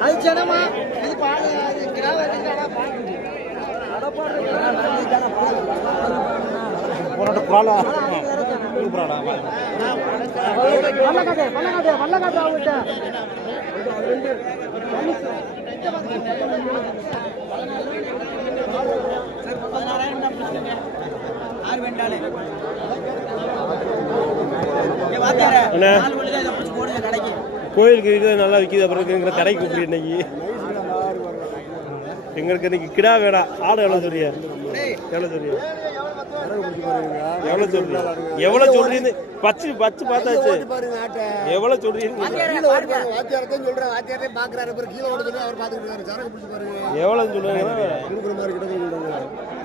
அது ஜனமா இது பால் அது கிடா வருதுடா பால் வல்லக்காட்டு வல்லக்காட்டு வல்லக்காட்டு அவங்ககிட்ட ஆறு வெண்டாலே அண்ணே. நாலு மணி தான் இதை பிடிச்சி போடுங்க கடைக்கு. கோயிலுக்கு இது நல்லா விற்கிது அப்புறம் எங்களை கடைக்கு கூப்பிடு இன்னைக்கு. எங்களுக்கு இன்னைக்கு கிடா வேணாம். ஆடு எவ்வளோ சொல்றியா? எவ்வளோ சொல்றியா? எவ்வளோ சொல்றியா? எவ்வளோ சொல்றீங்க பச்சு பச்சு பார்த்தாச்சு. எவ்வளோ சொல்றீங்க? எவ்வளோ சொல்றாங்க.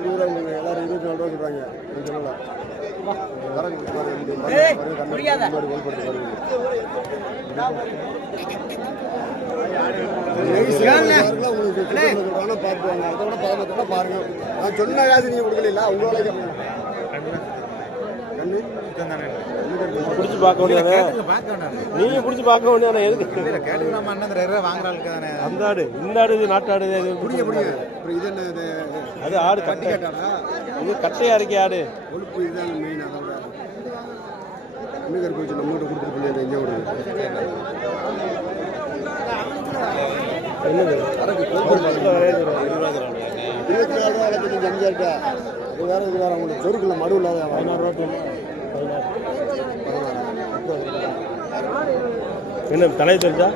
இருபது எல்லாரும் இருபத்தி நாலு ரூபா சொல்றாங்க சொல்லலாம் பாருங்க உங்களுக்கு நான் சொன்ன காசு நீங்க கொடுக்கல உங்களால பிடிச்சி பார்க்க வேண்டியதானே? நீங்க பிடிச்சி பார்க்க வேண்டியதானே? எதுக்கு? அண்ணன் இந்த ரெண்டு வாங்குற ஆளுக்கு தானே? அந்த ஆடு இந்த ஆடு இது நாட்டு ஆடு இது இது என்ன இது அது ஆடு கட்டை. கேட்டாடா? இது கட்டையா இருக்கே ஆடு. கொழுப்பு இதுதான் மெயின் அதோட இன்னும் கருப்பு வச்சு நம்ம கிட்ட கொடுத்துட்டு போய் எங்கே விடுறது என்னது? இருபத்தி நாலு ரூபா அஞ்சாயிட்டா இது வேற இது வேற. உங்களுக்கு சொருக்குல மடு இல்லாத பதினாறு ரூபா என்ன தலையை தெரிஞ்சா?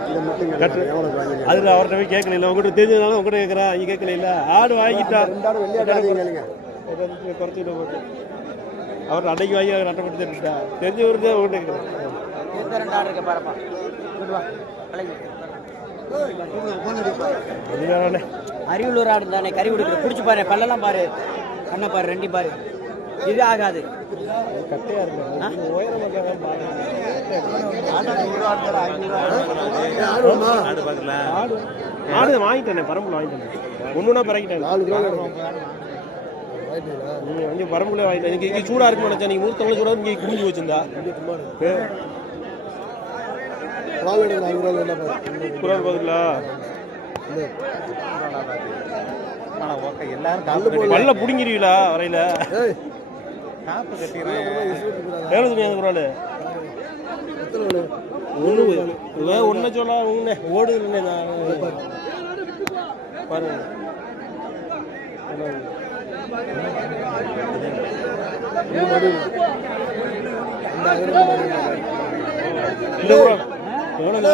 கட்டு. எவ்வளோ வாங்கிங்க அது அவர்கிட்ட போய் கேட்கல உங்ககிட்ட தெரிஞ்சதுனால உங்ககிட்ட கேட்குறா? இங்கே கேட்கல இல்ல ஆடு வாங்கிட்டா. குறைச்சிட்டு போட்டு. அவர் அன்னைக்கு வாங்கி அவர் தெரிஞ்சுட்டா கேட்குறேன் இருக்க பாருப்பா. இங்கிட்டு வா கலைஞ அது வேணாண்ணே அரியலூர் ஆடு தானே கறி கொடுக்குற. பிடிச்சி பாரு பல்லெல்லாம் பாரு. கண்ணை பாரு ரெண்டி பாரு. இது ஆகாது. கட்டையா இருக்கு. ஆடு பார்க்கல ஆடு ஆடு வாங்கிட்டேனே பரம்புல வாங்கிட்டேன் ஒன்றுனா பறக்கிட்டேன். நாலு கிலோ நீங்க வந்து பரம்புல வாங்கிட்டேன் இங்கே இங்கே சூடா இருக்குன்னு நினைச்சா நீங்க மூத்தவங்க சூடா இங்கே குமிஞ்சு வச்சிருந்தா. குரான் பதிலா? பல்ல புடுங்கிருவீங்களா வரையில ஏய். காப்பு கட்டிடுறேன். எவ்வளோ சொன்னீங்க அந்த குரான்? ஒன்று ஒன்றை சொல்ல ஒன்று ஓடுதுன்னு நான் பாருங்க.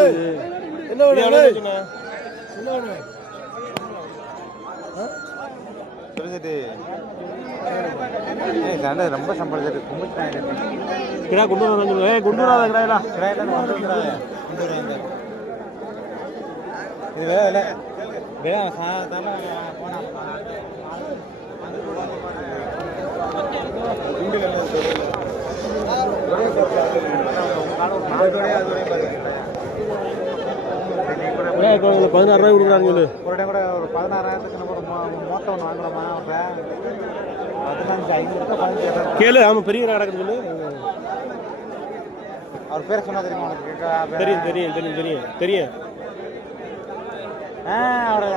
இது? என்ன ஏய் சண்டை ரொம்ப சம்பளம் கும்பிட்டாங்க கிடா கொண்டு வர சொல்லுங்க ஏய் கொண்டு வராத கிடாயிலா கிராயில வந்து விடுறாங்க கொண்டு வராங்க இது வேலை. இல்லை வேலை சாதாரண போனா பதினாறு ரூபாய் கொடுக்குறாங்க ஒரு டைம் கூட ஒரு பதினாறாயிரத்துக்கு நம்ம ஒரு மொ- மொத்தம் ஒன்று வாங்குறோமா கேளு ஆமாம் பெரிய கடை கிடக்குன்னு சொல்லு. அவர் பேர் சொன்னா தெரியுமா உனக்கு? தெரியும் தெரியும் தெரியும் தெரியும் தெரியும். ஆ அவரை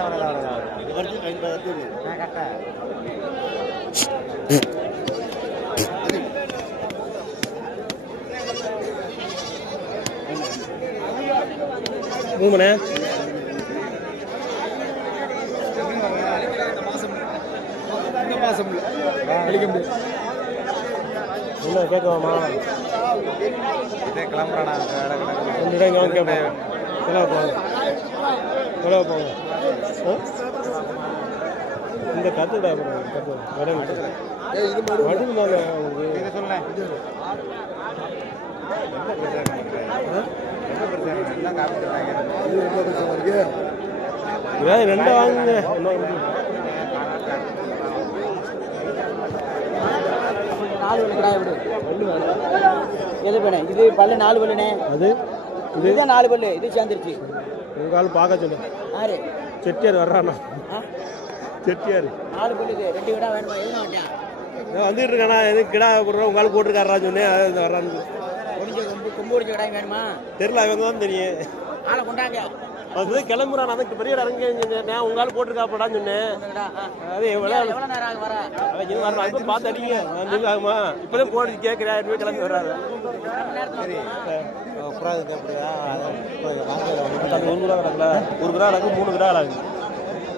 கேட்கலாமா இதே கிளம்புறானா ரெண்டு இடம் கேட்போம் எவ்வளோ போங்க எவ்வளோ போங்க? இந்த கத்துடா அப்புறம் கத்து. இடம் உங்களுக்கு இதை சொல்லேன் எந்த பிரச்சனை இருக்கு? எந்த பிரச்சனை இருக்கு? எல்லாம் காப்பி தராங்க இது ரொம்ப பிரச்சனை இருக்கு ஏதாவது ரெண்டை வாங்குங்க என்ன வாங்குங்க? நாலு பல்லு கிடாய் விடு. எது பண்ண இது பல்லு நாலு பல்லுண்ணே. அது? இது? இதுதான் நாலு பல்லு. இது சேர்ந்துருச்சு. உங்கள் ஆள் பார்க்க சொல்லு. ஆறு. செட்டியார் வர்றானா? செட்டியார். நாலு பல்லு இது. ரெண்டு விடா வேணுமா? எதுனா வேண்டாம் வந்துட்டு இருக்கானா? எதுவும் கிடா போடுறோம்? உங்க ஆள் போட்டிருக்காரா சொன்னேன் அது வர்றான்னு ஒடிஞ்ச கொம்பு கொம்பு ஒடிஞ்ச கடாய் வேணுமா? தெரியல அவங்க தான் தெரியும். ஆளை கொண்டாங்க. அது கிளம்புறான். அதான் பெரிய இறங்க நான் உங்க ஆள் போட்டிருக்காப்படான்னு சொன்னேன். அது எவ்வளோ இங்க வரணும் அதுக்கு பார்த்து அடிங்க. நான் சொல்லி ஆகுமா? இப்பதான் போட்டு கேட்கிறேன் இனிமே கிளம்பி வர்றாரு? அதுக்கு ஒரு கிலோ கிடக்கல ஒரு கிலோ கிடக்கு மூணு கிலோ கிடக்கு.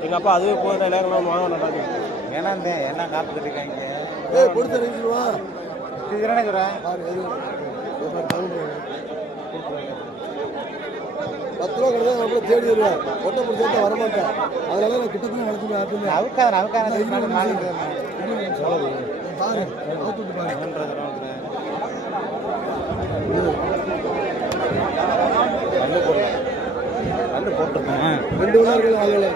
எங்க அப்பா அதுவே போதும் இலக்கணம் வாங்க நடக்கு ஏன்னா இந்த என்ன காத்துக்கிட்டு இருக்காங்க? ஏய் கொடுத்து சொல்கிறேன் பாரு எது இதோ பாரு, தமிழ் பாரு. பத்து ரூபா கிடையாது அப்புறம் தேடி வருவேன் ஒட்டை பிடிச்சி சேர்த்தா வரமாட்டேன் அதனால நான் கிட்டத்தட்ட வளர்த்து ஆட்டுமே அவுக்காத கண்டு போட்டிருக்கேன் ரெண்டு விழாக்கள் ஆகலை.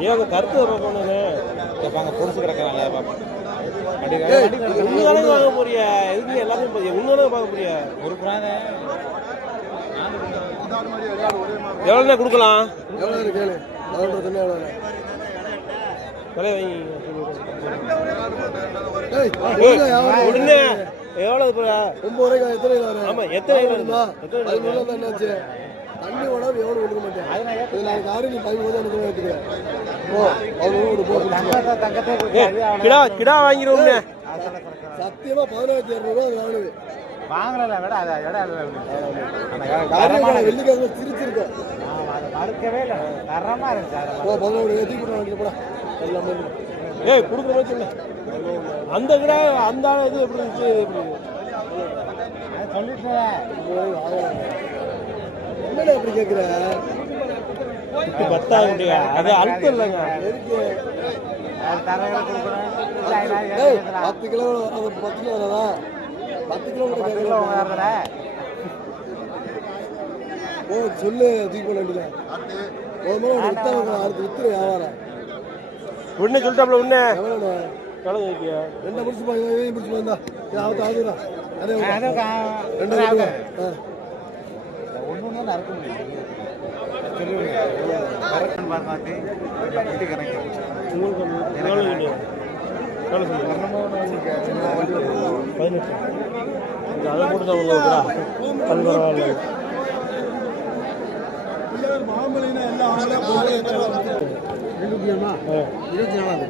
ஏன் அந்த கருத்து போனே இப்போ அங்கே பொரிச்சு கிடக்கிறாங்க தானே வாங்க போறியா. எதுக்கு எல்லாத்தையும் பாக்க- ஒண்ணு தானே பார்க்க போறியா? ஒரு பிராண எவ்வளோ கொடுக்கலாம்? எவ்வளோ எவ்வளோ எவ்வளோ விலை வாங்கி எவ்வளவு இப்போ ஒன்பது ரூபாய்க்கு எத்தனை கிலோ வரும்? ஆமா, எத்தனை எத்தனை தண்ணி உடம்பு எவ்வளோ கொடுக்க மாட்டேன் இது நாளைக்கு ஆறு நீ பதிமூணு தான் எடுத்து எடுத்துக்கிறேன் ஓ அவ்வளோ ஒரு போ கிடா கிடா வாங்கிடுவோம்னே சத்தியமா பதினாயிரத்தி இரநூறுவா அது வாங்குது வாங்கல விட அதை விட வெள்ளிக்கிழமை அது மறுக்கவே இல்லை. தரமா இருந்துச்சு அதெல்லாம் ஓ பதினோரு ஏற்றி போட வேண்டிய போடா. எல்லாமே ஏய் கொடுக்குற மாதிரி சொல்லு. அந்த கிடா அந்த இது எப்படி இருந்துச்சு? எப்படி? இருந்துச்சு? என்னடா அப்படி கேட்குற முடியா அது அழுத்தம் இல்லைங்க. பத்து கிலோ அது பத்து கிலோ வராதா பத்து கிலோ பத்து கிலோ ஓ சொல்லு தூக்கி போட வேண்டியல ஒரு அடுத்து வித்துரு வியாபாரம். உடனே சொல்லிட்டாப்ல உடனே எவ்வளோண்ணே ரெண்டை பிடிச்சி பிடிச்சி போயிருந்தா ஆகுது ஆகுதுடா அதே ரெண்டு கா- ஒண்ணு நறுக்க முடியும் பதினெட்டு இந்த அதை போட்டு தான் உள்ள வைக்கிறா அது பரவாயில்ல. இருபத்தி நாலாவது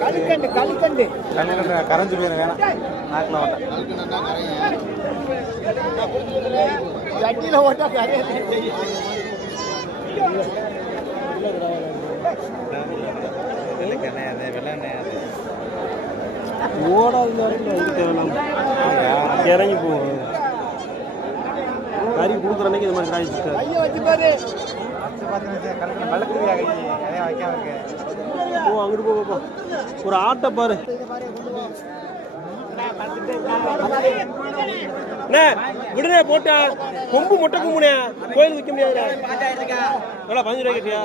கல்கண்டு கல்கண்டு கல்கண்டு கரைஞ்சு போயிடும் வேணாம். நாக்கில் ஓட்ட. கட்டில ஓட்டா கரையா தெரியும் வெள்ளைக்கெண்ணெய் அது வெள்ளெண்ணெய் அது ஓடாது தேவையில்லாம இறங்கி போகும் கறி கொடுக்குற அன்னைக்கு இது மாதிரி காய்ச்சிட்டு ஐயோ வச்சு பாரு. பத்து பத்து நிமிஷம் கல்கண்டு வளர்க்குறியா கை அதே வைக்காம இருக்கு. போ அங்கிட்டு போ போ, ஒரு ஆட்டை பாரு. விடுனே போட்டா. கொம்பு முட்டை கும்புனே கோயிலுக்கு விற்க முடியாதுடா. எவ்வளோ பதினஞ்சு ரூபாய் கேட்டியா?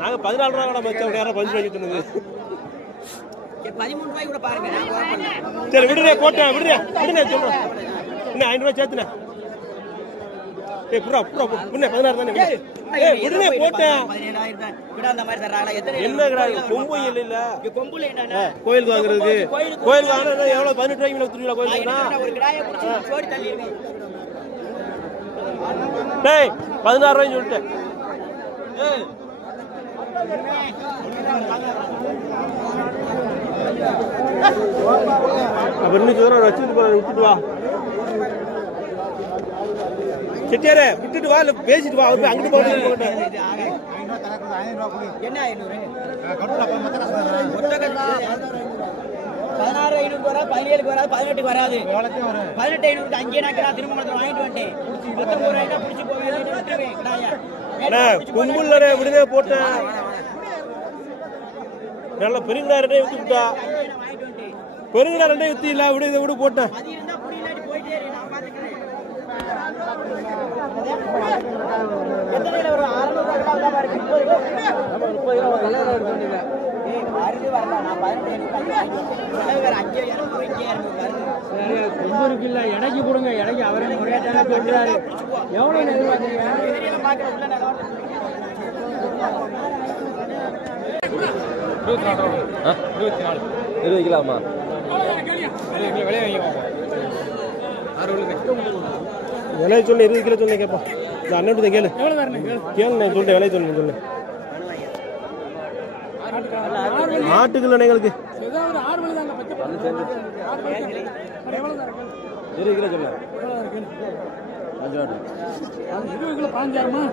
நாங்கள் பதினாலு ரூபா கடை வச்சோம் யாரும் பதினஞ்சு ரூபாய் கூட பாருங்க நான் குழப்பம் சரி விடுனே போட்டேன். விடுனே விடுனே சொல்கிறேன் இன்னும் ஐநூறுரூவா சேர்த்துனேன். ஏய் புறா புறா புண்ணே பதினாறு தானே விடு. ஏய் விடுனே போட்டேன். பதினேழாயிரம் தான் விட அந்த மாதிரி தர்றாங்களா எத்தனை என்ன கிடா கொம்பு இல்லை இல்ல கொம்புல என்னன்னா கோயிலுக்கு வாங்குறதுக்கு. கோயிலுக்கு கோயிலுக்கு வாங்கினா எவ்வளோ பதினெட்டு ரூபாய்க்கு மேலே துணியில் கோயிலுக்குனா ஒரு கிடாயை பிடிச்சி சோடி தள்ளி இருக்கு டேய் பதினாறு ரூபாய்க்கு சொல்லிட்டேன். ஏய். அப்ப இன்னைக்கு தூரம் வச்சுட்டு விட்டுட்டு வா. செட்டியாரே விட்டுட்டு வா இல்ல பேசிட்டு வா அவர் போய் அங்கிட்டு போட்டு என்ன ஐநூறு? பதினாறு ஐநூறுக்கு வராது பதினேழுக்கு வராது பதினெட்டுக்கு வராது. பதினெட்டு ஐநூறுக்கு அங்கேயே நான் திருமணத்தில் வாங்கிட்டு வந்துட்டேன். பத்தொம்பது ரூபாய்க்கு பிடிச்சி போவேன் கும்புல்லரே விடுதே போட்டேன் நல்ல பெருங்கடா வித்துட்டா வாங்கிட்டு வந்துட்டேன். பெருங்கடா ரெண்டே வித்து இல்ல விடு இதை விடு போட்டேன். கொம்பூருக்கு இல்லை இடைக்கு கொடுங்க இடைக்கு அவரே முறையாக தானே சொல்றாரு எவ்வளோ எதிர்பார்க்குறீங்க தெரியல பார்க்குற உள்ள நான் இருபதுக்கலாமா விலை சொல்லு இருபது கிலோ சொல்லு கேட்பா இந்த அண்ணன் கேளு. கேளு. நான் சொல்லிட்டேன் விலை சொல்லு சொல்லு ஆட்டுக்குள்ள எங்களுக்கு. இருபது கிலோ சொல்லு. இருபது கிலோ பாஞ்சாயிரமா?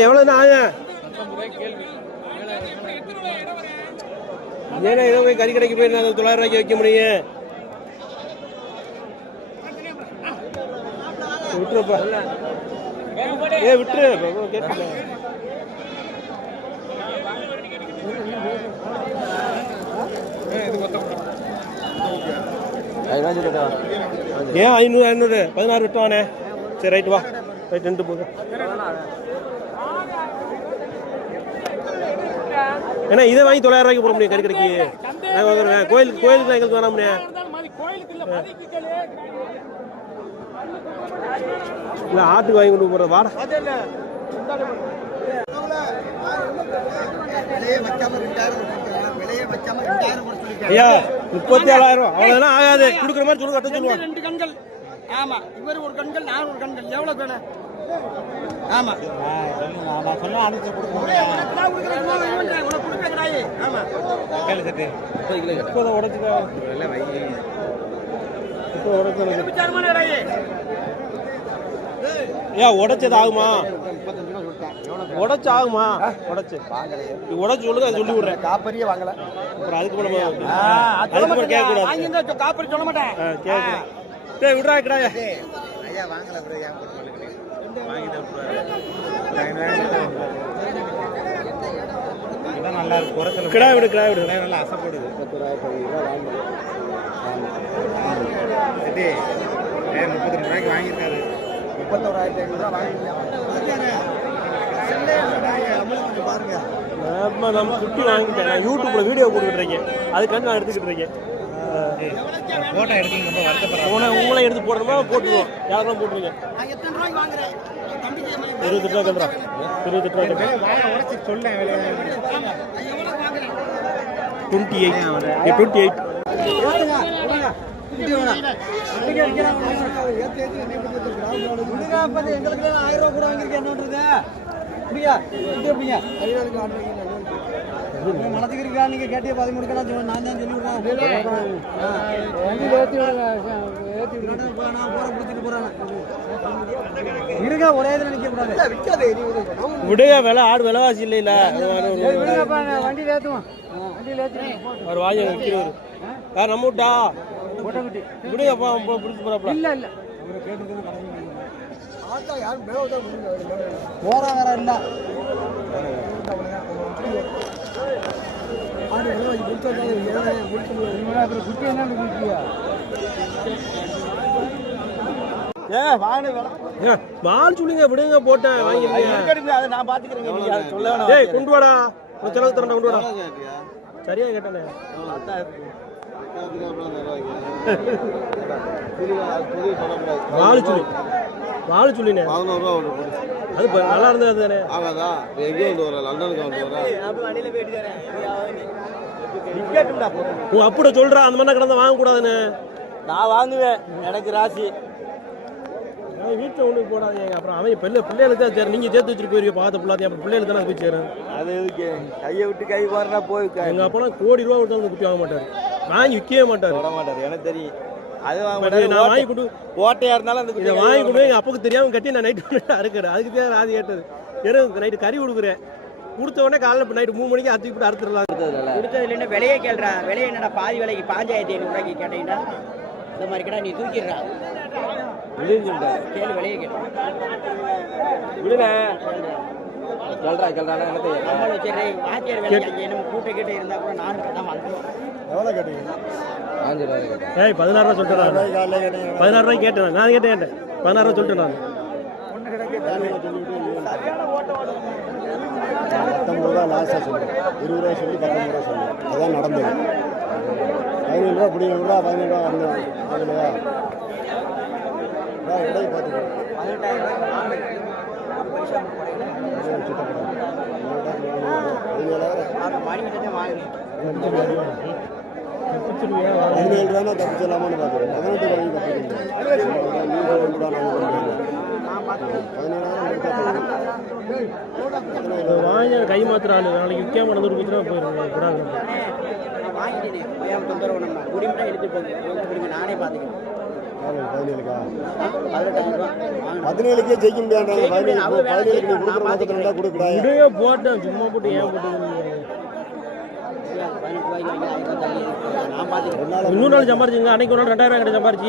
எவ்வளோண்ணா ஆயா? ஏன்னா ஏதோ போய் கறி கடைக்கு போய் நாங்கள் தொள்ளாயிரம் ரூபாய்க்கு வைக்க முடியும். விட்டுருப்பா ஏ விட்டுரு. கேட்கல ஏன் ஐநூறு ஐநூறு? பதினாறு விட்டுவானே சரி ரைட்டு வா. ரைட் ரெண்டு போதும். ஏன்னா இதை வாங்கி தொள்ளாயிரம் ரூபாய்க்கு போட முடியும் கறி கடைக்கு நாங்கள் வாங்குறோம் கோயிலுக்கு கோயிலுக்கு எங்களுக்கு வர முடியும் இல்லை ஆட்டுக்கு வாங்கி கொண்டு போகிறது வாடா. ஐயா முப்பத்தி ஏழாயிரம் அவ்வளோதான் ஆகாது. கொடுக்குற மாதிரி சொல்லு கட்ட சொல்லுவாங்க. ரெண்டு கண்கள். ஆமா இவர் ஒரு கண்கள் நான் ஒரு கண்கள். எவ்வளவு வேணும் ஆமா. நான் சொல்ல அனுப்பிச்சு கொடுக்க இப்போதான் உடச்சுக்கா இப்போ உடச்சு. ஏன் உடைச்சது ஆகுமா உடைச்சு. ஆகுமா உடைச்சு உடைச்சு சொல்லுங்க அதை சொல்லி விடுறேன். காப்பரியே வாங்கல. அப்புறம் அதுக்கு கூட அதுக்கு கூட கேட்க. கூடாது வாங்கியிருந்தா சொ- காப்பரி சொல்ல மாட்டேன். ஆ, கேட்க. டேய் விட்றா கிடாயா ஐயா வாங்கல அப்புறம் ஏன் போட்டு நல்லா இருக்கு. குறைச்சல கிடா விடு கிடா விடு. நல்லா அசைப்படுது. ஏ முப்பத்தி ரெண்டு ரூபாய்க்கு வாங்கியிருக்காரு. முப்பத்தோராயிரத்தி பாருங்க நம்ம குட்டி வாங்கிட்டேன். நான் யூடியூப்ல வீடியோ போட்டுக்கிட்டு இருக்கேன். அதுக்காண்டி நான் எடுத்துக்கிட்டு இருக்கேன். போட்டோ எடுத்து ரொம்ப வருத்தப்படுறேன். உங்களை எடுத்து போடணுமா போட்டுருவோம் யாரெல்லாம் போட்டுருங்க இருபத்தெட்டு ரூபா கண்டுறா இருபத்தெட்டு ரூபா சொல்லேன் ஆமா. நான் எவ்வளவு வாங்குறேன் டுவெண்ட்டி எயிட் டுவெண்ட்டி எயிட் நடத்துக்கிறீங்களா நீங்க கேட்டிய பதிமூணு முடிக்கலாம் நான் தான் சொல்லி விடுறேன் நான் போற பிடிச்சிட்டு போறேன். இருங்க ஒரே இதில் நிக்க கூடாது. விடுங்க விலை ஆடு விலைவாசி இல்லை இல்ல. வண்டியில் ஏற்றுவோம் வண்டியில் ஏற்றுவோம் அவர் வாங்கி விற்கிறவர் நம்ம விட்டா விடுங்க அப்பா பிடிச்சி போறாப்ல. இல்லை இல்லை. ஆட்டா யாரும் மேல தான் கொடுங்க போறா வேற இல்ல ஆடு குட்டி என்ன குட்டியா ஏ வாங்க வேணாம் ஏன், வால் சொல்லுங்க விடுங்க போட்டேன் வாங்கிருக்கீங்க அதை நான் பாத்துக்கிறேங்க நீங்க அதை சொல்ல வேணாம் டேய் கொண்டு வாடா. உன் செலவு தரேன் கொண்டு வாடா. சரியா கேட்டானே. வாழு சொல்லி வாழு சொல்லினே அது நல்லா இருந்தது அதுதானே ஆகாதா? எங்கே வந்து வர லண்டனுக்கு வந்து வர வண்டியில போயிட்டு அப்பட சொல்றா அந்த மாதிரி கிடந்தா வாங்க கூடாதுன்னு நான் வாங்குவேன். எனக்கு ராசி. வீட்டில் ஒன்று போடாதீங்க அப்புறம் அவன் பிள்ளை பிள்ளைகளுக்கு தான் சரி நீங்கள் சேர்த்து வச்சுட்டு போயிருக்க பார்த்த பிள்ளாத்தையும் அப்புறம் பிள்ளைகளுக்கு தானே போய் சேரும்? அது எதுக்கு? கையை விட்டு கை போறா போய் எங்கள் அப்பெல்லாம் கோடி ரூபா கொடுத்தாலும் அந்த குட்டி வாங்க மாட்டார். வாங்கி விற்கவே மாட்டார். தொட மாட்டாரு. எனக்கு தெரியும். அது வாங்க நான் வாங்கி கொடு ஓட்டையா இருந்தாலும் அந்த இதை வாங்கி போய் எங்கள் அப்பாவுக்கு தெரியாமல் கட்டி நான் நைட்டு அறுக்கிறேன். அதுக்கு தான் ராதி கேட்டது. ஏன்னா நைட்டு கறி கொடுக்குறேன். கொடுத்த உடனே காலைல நைட்டு மூணு மணிக்கு அறுத்து விட்டு அறுத்துடலாம். கொடுத்தது இல்லைன்னா விலையே கேள்றா. விலையை என்னடா? பாதி விலைக்கு பாஞ்சாயிரத்தி ஐநூறு ரூபாய்க்கு கேட்டீங்கன்னா இந்த மாதிரி கடை நீ தூக்கிடுறா. கேளு விலையை கேளு. விடுண்ணே சொல்றா சொல்றா என்னத்தை நம்மள சரி வாத்தியார் வேலைக்கு அங்கே நம்ம கூட்ட கிட்ட இருந்தா கூட நானும் கட்ட வந்துடும் எவ்வளோ கேட்டீங்க? அஞ்சு ரூபாய் ஏய் பதினாறு ரூபா சொல்லிட்டு கேட்டீங்க. பதினாறு ரூபாய் கேட்டேன் நான். கேட்டேன் கேட்டேன். பதினாறு நான். பத்தொம்பது ரூபா லாஸ்ட்டாக சொல்லுவேன் இருபது ரூபா சொல்லி பத்தொம்பது ரூபா சொல்லுவேன் அதான் நடந்தது. பதினேழு ரூபா ரூபா பதினேழு ரூபா. பார்த்துக்கோ பதினேழு ரூபா தப்பிச்சிடலாமான்னு பார்க்குறேன் பதினெட்டு ரூபாய்க்கு தப்பிச்சிருக்கேன் வாங்கி கை மாத்திர ஆளு நாளைக்கு விற்காம நடந்து கொடுத்துனா போயிருங்க கூடாது வாங்கிட்டேன் பையன் தொந்தரவு நம்ம குடிமுறை எடுத்து போங்க நானே பார்த்துக்கிறேன். பதினேழுக்கா ஜெயிக்க முடியாது பதினேழு பதினேழுக்கு நீ கொடுக்குற மொத்தத்தில் இருந்தால் இடையே போட்டேன் சும்மா போட்டு ஏன் போட்டு இன்னொரு நாள் சம்பாரிச்சுங்க அன்னைக்கு ஒரு நாள் ரெண்டாயிரம் ரூபாய் சம்பாரிச்சு.